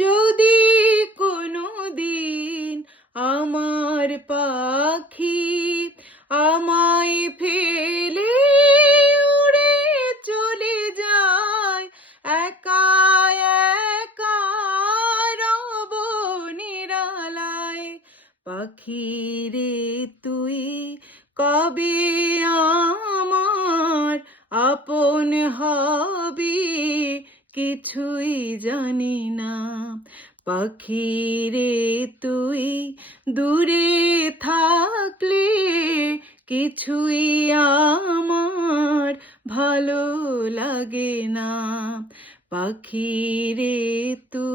যদি কোনো দিন আমার পাখি আমায় ফেলে উড়ে চলে যায়, একা একা রব নিরালায়। পাখি রে তুই কবে আমার আপন হবি কিছুই জানি না। পাখি রে তুই দূরে থাকলে কিছুই আমার ভালো লাগে না। পাখি রে তুই